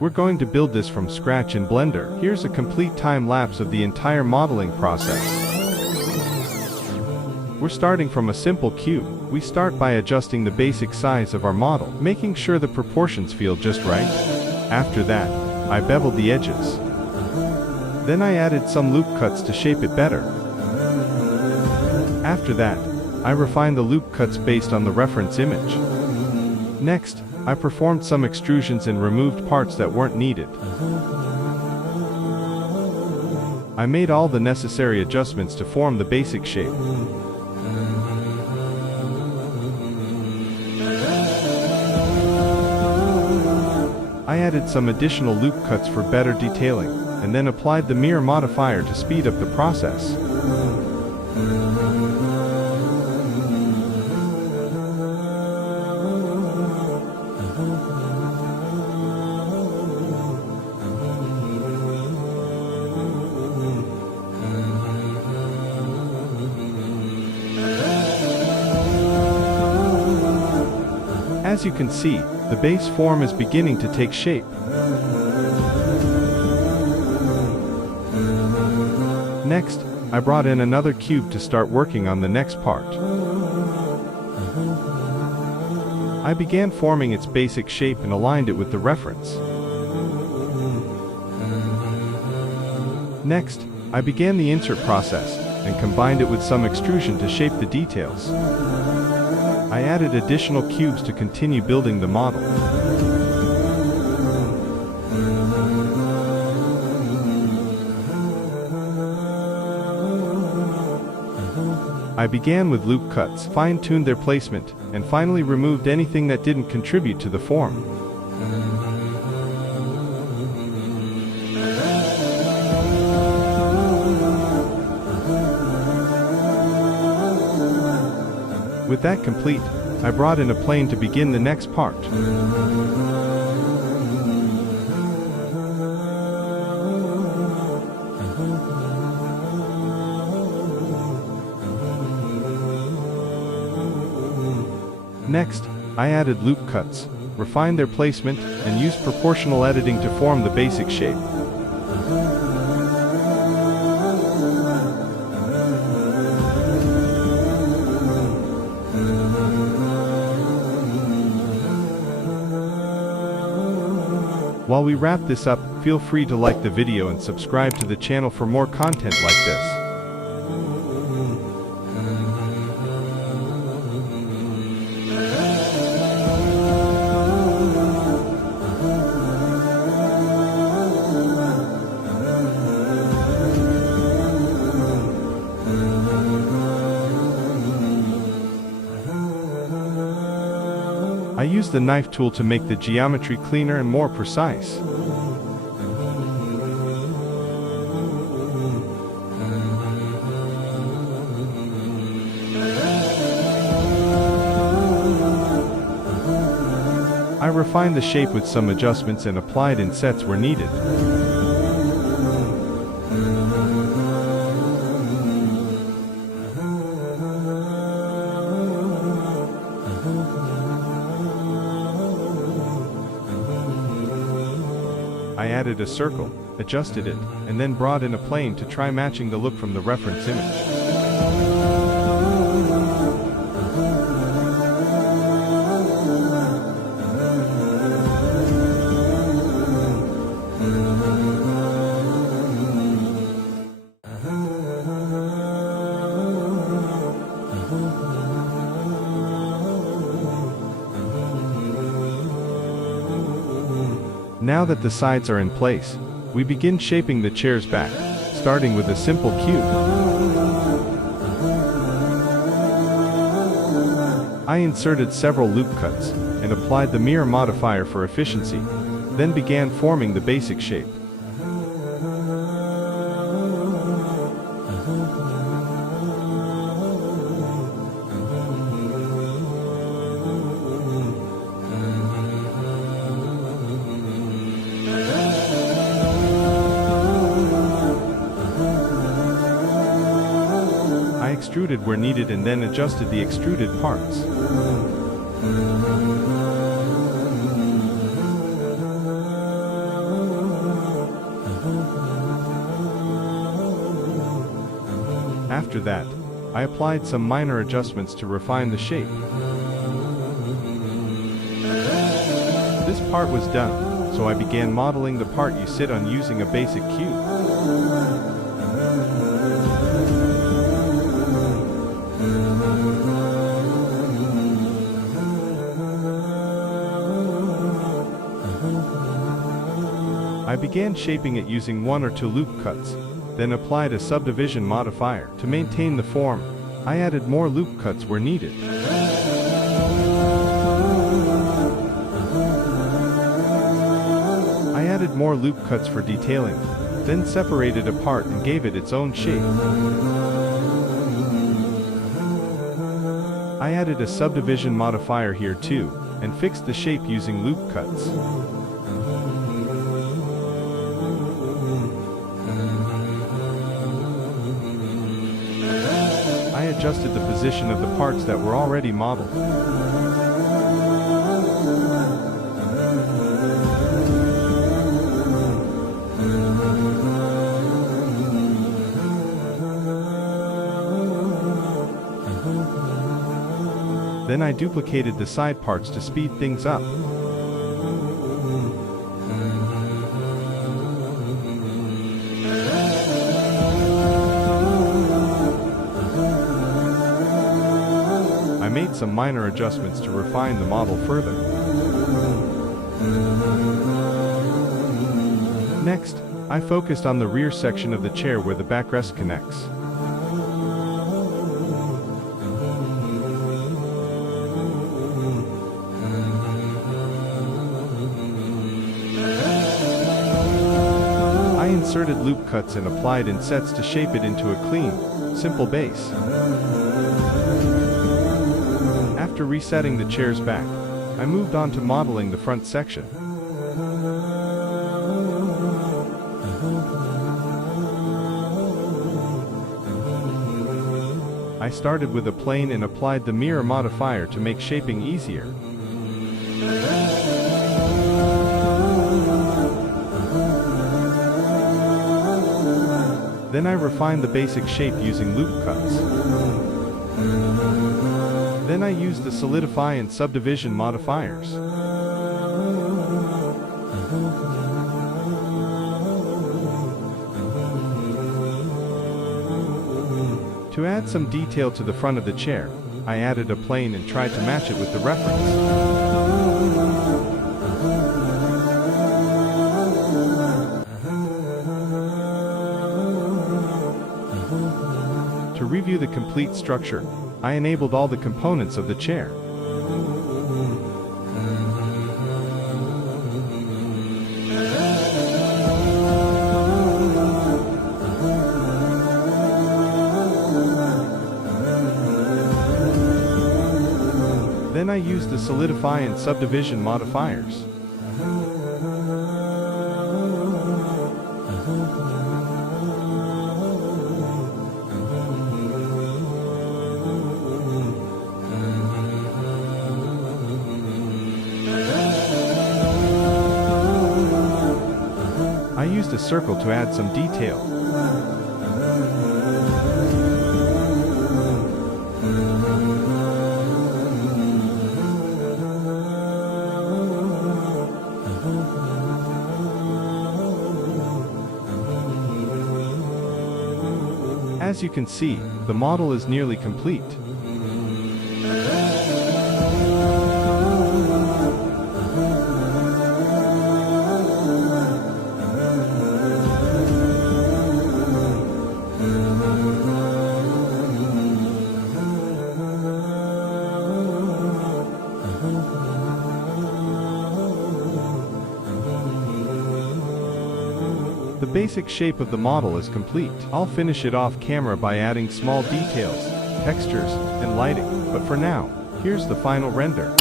We're going to build this from scratch in Blender. Here's a complete time lapse of the entire modeling process. We're starting from a simple cube. We start by adjusting the basic size of our model, making sure the proportions feel just right. After that, I beveled the edges. Then I added some loop cuts to shape it better. After that, I refined the loop cuts based on the reference image. Next, I performed some extrusions and removed parts that weren't needed. I made all the necessary adjustments to form the basic shape. I added some additional loop cuts for better detailing, and then applied the mirror modifier to speed up the process. As you can see, the base form is beginning to take shape. Next, I brought in another cube to start working on the next part. I began forming its basic shape and aligned it with the reference. Next, I began the insert process and combined it with some extrusion to shape the details. I added additional cubes to continue building the model. I began with loop cuts, fine-tuned their placement, and finally removed anything that didn't contribute to the form. With that complete, I brought in a plane to begin the next part. Next, I added loop cuts, refined their placement, and used proportional editing to form the basic shape. While we wrap this up, feel free to like the video and subscribe to the channel for more content like this. I used the knife tool to make the geometry cleaner and more precise. I refined the shape with some adjustments and applied insets where needed. I added a circle, adjusted it, and then brought in a plane to try matching the look from the reference image. Now that the sides are in place, we begin shaping the chair's back, starting with a simple cube. I inserted several loop cuts, and applied the mirror modifier for efficiency, then began forming the basic shape. I extruded where needed and then adjusted the extruded parts. After that, I applied some minor adjustments to refine the shape. This part was done, so I began modeling the part you sit on using a basic cube. I began shaping it using 1 or 2 loop cuts, then applied a subdivision modifier. To maintain the form, I added more loop cuts where needed. I added more loop cuts for detailing, then separated apart and gave it its own shape. I added a subdivision modifier here too, and fixed the shape using loop cuts. I adjusted the position of the parts that were already modeled. Then I duplicated the side parts to speed things up. I made some minor adjustments to refine the model further. Next, I focused on the rear section of the chair where the backrest connects. I inserted loop cuts and applied insets to shape it into a clean, simple base. After resetting the chair's back, I moved on to modeling the front section. I started with a plane and applied the mirror modifier to make shaping easier. Then I refined the basic shape using loop cuts. Then I used the solidify and subdivision modifiers. To add some detail to the front of the chair, I added a plane and tried to match it with the reference. To review the complete structure, I enabled all the components of the chair. Then I used the solidify and subdivision modifiers. I used a circle to add some detail. As you can see, the model is nearly complete. The basic shape of the model is complete. I'll finish it off camera by adding small details, textures, and lighting, but for now, here's the final render.